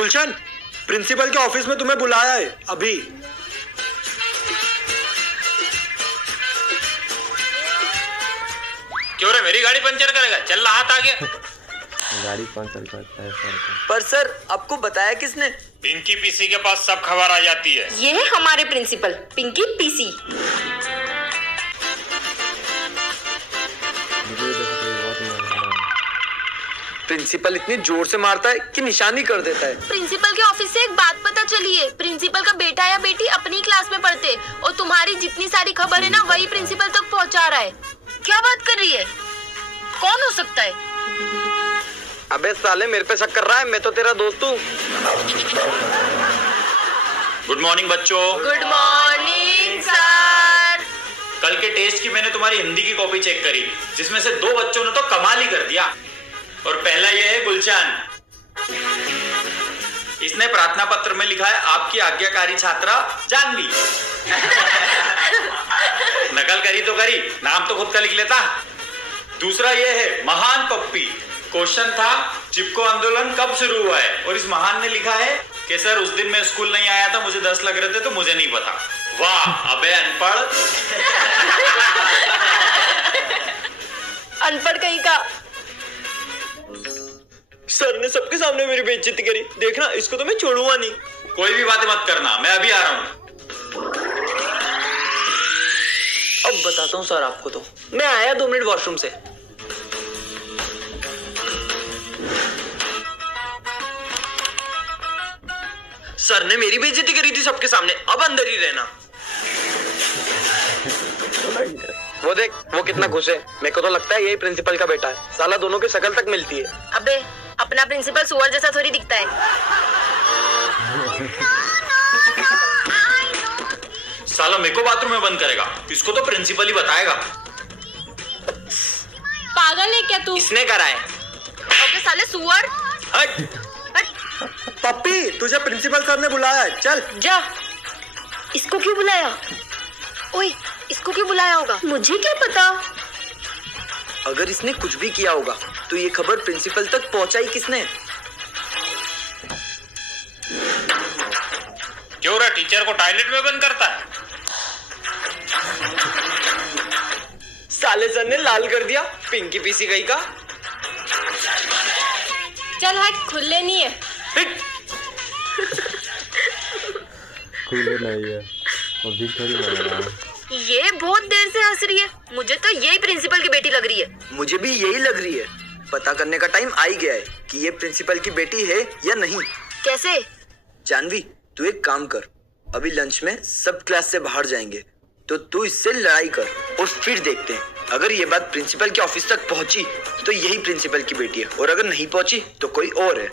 गुलशन, principal के office में तुम्हें बुलाया है अभी। क्यों रे, मेरी गाड़ी पंचर करेगा? चल रहा हाथ आगे। गाड़ी पंचर करता है सर। पर सर आपको बताया किसने? पिंकी पीसी के पास सब खबर आ जाती है। ये है हमारे प्रिंसिपल पिंकी पीसी। प्रिंसिपल इतनी जोर से मारता है कि निशानी कर देता है। प्रिंसिपल के ऑफिस से एक बात पता चली है, प्रिंसिपल का बेटा या बेटी अपनी क्लास में पढ़ते और तुम्हारी जितनी सारी खबर है ना वही प्रिंसिपल तक पहुंचा रहा है। क्या बात कर रही है? कौन हो सकता है? अबे साले मेरे पे शक कर रहा है, मैं तो तेरा दोस्त हूँ। गुड मॉर्निंग बच्चों। Good morning sir. कल के टेस्ट की मैंने तुम्हारी हिंदी की कॉपी चेक करी, जिसमें से 2 बच्चों ने तो कमाल ही कर दिया। और पहला ये है गुलशन, इसने प्रार्थना पत्र में लिखा है आपकी आज्ञाकारी छात्रा जानवी। नकल करी तो करी, नाम तो खुद का लिख लेता। दूसरा ये है महान पप्पी, क्वेश्चन था चिपको आंदोलन कब शुरू हुआ है, और इस महान ने लिखा है कि सर उस दिन मैं स्कूल नहीं आया था, मुझे 10 लग रहे थे तो मुझे नहीं पता। वाह अबे अनपढ़। अनपढ़ कहीं का। सर ने सबके सामने मेरी बेइज्जती करी, देखना इसको तो मैं छोड़ूंगा नहीं। कोई भी बातें मत करना, मैं अभी आ रहा हूँ। अब बताता हूँ सर आपको, तो मैं आया 2 मिनट वॉशरूम से। सर ने मेरी बेइज्जती करी थी सबके सामने, अब अंदर ही रहना। वो देख वो कितना खुश है, मेरे को तो लगता है यही प्रिंसिपल का बेटा है। साला दोनों की शक्ल तक मिलती है। अबे अपना प्रिंसिपल सुअर जैसा थोड़ी दिखता है। साला मेरे को बाथरूम में बंद करेगा, इसको तो प्रिंसिपल ही बताएगा। पागल है क्या तू? इसने करा है। ओके साले सुअर। हट। पप्पी, तुझे प्रिंसिपल सर ने बुलाया है, चल जा। इसको क्यों बुलाया? ओए इसको क्यों बुलाया होगा? मुझे क्या पता। अगर इसने कुछ भी किया होगा तो ये खबर प्रिंसिपल तक पहुंचाई किसने? क्यों रे, टीचर को टॉयलेट में बंद करता है? साले सर ने लाल कर दिया, पिंकी पीसी गई का। चल हट, खुले नहीं है। खुले नहीं है और भी थोड़ी लग रहा है। ये बहुत देर से हंस रही है, मुझे तो यही प्रिंसिपल की बेटी लग रही है। मुझे भी यही लग रही है। पता करने का टाइम आ ही गया है कि ये प्रिंसिपल की बेटी है या नहीं। कैसे? जानवी तू एक काम कर, अभी लंच में सब क्लास से बाहर जाएंगे तो तू इससे लड़ाई कर और फिर देखते हैं। अगर ये बात प्रिंसिपल के ऑफिस तक पहुंची तो यही प्रिंसिपल की बेटी है, और अगर नहीं पहुंची तो कोई और है।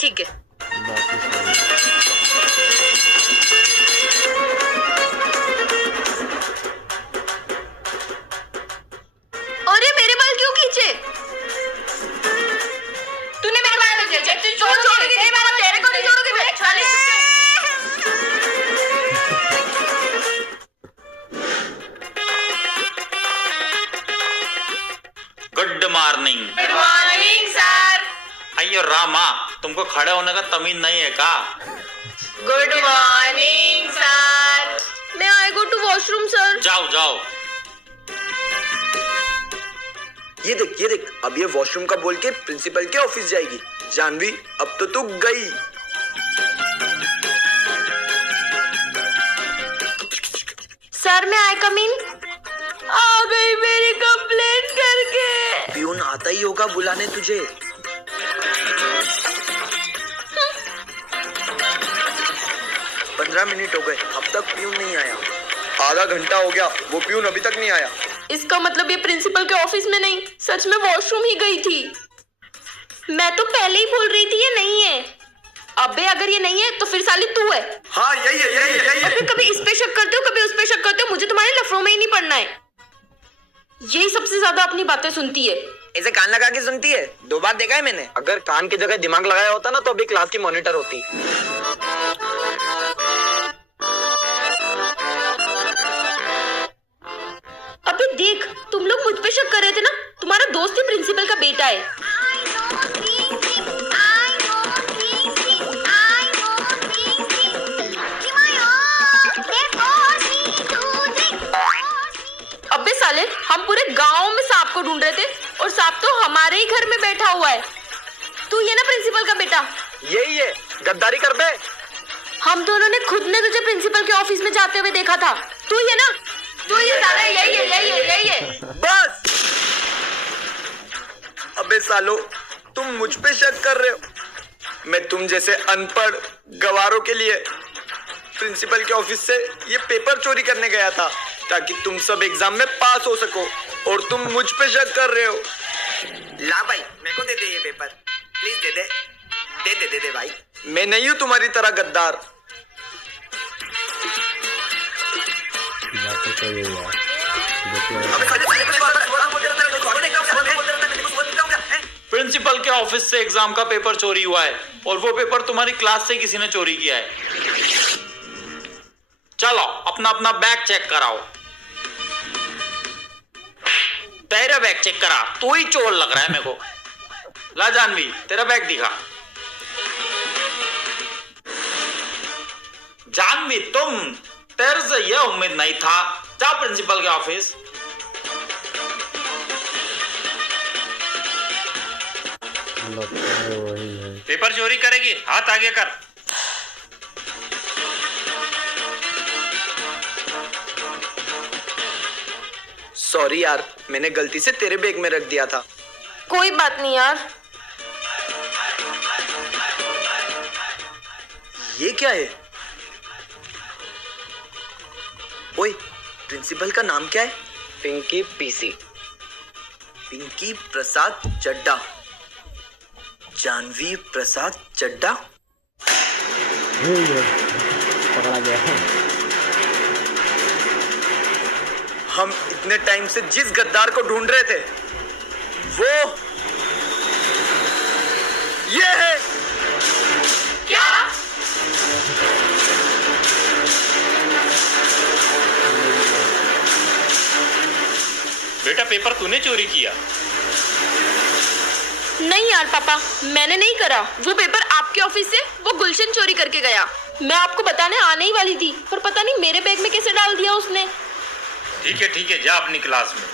ठीक है। बात तो सही है। अरे मेरे बाल क्यों खींचे? तूने मेरे बाल खींचे। तू छोड़ोगी नहीं, बाल तेरे को नहीं छोड़ोगी मैं। Good morning. Good morning sir. अयो रामा, तुमको खड़े होने का तमीज नहीं है का? Good morning sir. मैं आई गो टू वॉशरूम सर। जाओ जाओ। ये देख अब ये वॉशरूम का बोल के प्रिंसिपल के ऑफिस जाएगी। जानवी अब तो तू गई। सर मैं आई कम इन। आ गई मेरी कंप्लेंट करके। प्यून आता ही होगा बुलाने तुझे। पंद्रह मिनट हो गए, अब तक प्यून नहीं आया। आधा घंटा हो गया, वो प्यून अभी तक नहीं आया। इसका मतलब ये प्रिंसिपल के ऑफिस में नहीं, सच में वॉशरूम ही गई थी। मैं तो पहले ही बोल रही थी ये नहीं है। अबे अगर ये नहीं है तो फिर साली तू है। हाँ यही है। और फिर कभी इस पे शक करते हो, कभी उस पे शक करते हो। मुझे तुम्हारे लफड़ों में ही नहीं पड़ना है। यही सबसे ज्यादा अपनी बातें सुनती है। ऐसे कान लगा के सुनती है? 2 बार देखा है मैंने। अगर कान की जगह दिमाग लगाया होता ना तो अभी क्लास की मॉनिटर होती। अबे देख, तुम लोग मुझ पे शक कर रहे थे ना, तुम्हारा दोस्त ही प्रिंसिपल का बेटा है। हुआ है। तू ये ना प्रिंसिपल का बेटा। यही है, गद्दारी कर बे। हम दोनों ने खुद ने तुझे प्रिंसिपल के ऑफिस में जाते हुए देखा था। तू ये ना, तू ये साला यही है। बस। अबे सालो, तुम मुझ पे शक कर रहे हो। मैं तुम जैसे अनपढ़ गवारों के लिए प्रिंसिपल के ऑफिस से ये पेपर चोरी करने गया था ताकि तुम सब एग्जाम में पास हो सको, और तुम मुझ पे शक कर रहे हो। ला भाई, मेरे को दे दे ये पेपर, प्लीज दे दे, दे दे भाई। मैं नहीं हूं तुम्हारी तरह गद्दार। बातें तो यही है। देखिए प्रिंसिपल के ऑफिस से एग्जाम का पेपर चोरी हुआ है, और वो पेपर तुम्हारी क्लास से किसी ने चोरी किया है। चलो अपना अपना बैग चेक कराओ। तेरा बैग चेक करा, तू ही चोर लग रहा है मेरे को। ला जानवी, तेरा बैग दिखा। जानवी, तुम, तेरे से यह उम्मीद नहीं था। जा प्रिंसिपल के ऑफिस। लगता है वही है। पेपर चोरी करेगी, हाथ आगे कर। सॉरी यार, मैंने गलती से तेरे बैग में रख दिया था। कोई बात नहीं यार। ये क्या है? ओए, प्रिंसिपल का नाम क्या है? पिंकी पीसी। पिंकी प्रसाद चड्डा। जानवी प्रसाद चड्डा। यही है, पकड़ा गया। हम इतने टाइम से जिस गद्दार को ढूंढ रहे थे वो ये है। क्या? बेटा, पेपर तूने चोरी किया? नहीं यार पापा, मैंने नहीं करा। वो पेपर आपके ऑफिस से वो गुलशन चोरी करके गया। मैं आपको बताने आने ही वाली थी, पर पता नहीं मेरे बैग में कैसे डाल दिया उसने। ठीक है, जा अपनी क्लास में।